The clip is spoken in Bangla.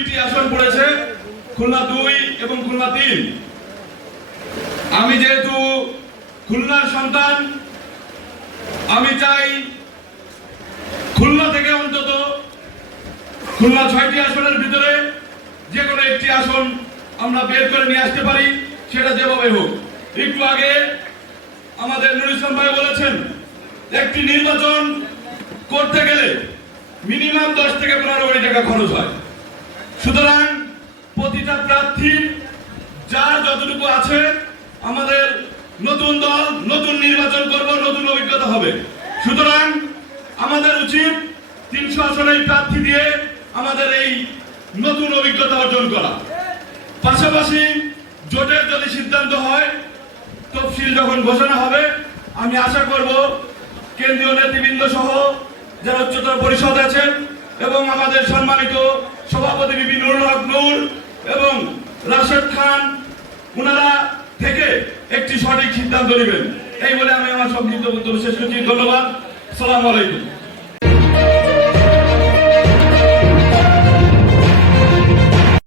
দুইটি আসন পড়েছে, খুলনা 2 এবং খুলনা 3। আমি যেহেতু খুলনার সন্তান, আমি চাই খুলনা থেকে অন্তত খুলনা 6টি আসনের ভিতরে যে কোনো একটি আসন আমরা বের করে নিয়ে আসতে পারি, সেটা যেভাবে হোক। একটু আগে আমাদের নুরুল ইসলাম ভাই বলেছেন, একটি নির্বাচন করতে গেলে মিনিমাম 10 থেকে 15 কোটি টাকা খরচ হয়। সুতরাং প্রতিটা প্রার্থীর যার যতটুকু আছে, আমাদের নতুন দল, নতুন নির্বাচন করব, নতুন অভিজ্ঞতা হবে। সুতরাং আমাদের উচিত 300 আসনের প্রার্থী দিয়ে আমাদের এই নতুন অভিজ্ঞতা অর্জন করা। পাশাপাশি জোটের যদি সিদ্ধান্ত হয়, তফসিল যখন ঘোষণা হবে, আমি আশা করব কেন্দ্রীয় নেতৃবৃন্দ সহ যারা উচ্চতর পরিষদ আছেন এবং আমাদের সম্মানিত সভাপতি বিপি নুরুল হক নূর এবং রাশেদ খান, ওনারা থেকে একটি সঠিক সিদ্ধান্ত নেবেন। এই বলে আমি আমার সংক্ষিপ্ত বক্তব্য শেষ করছি। ধন্যবাদ। আসসালামু আলাইকুম।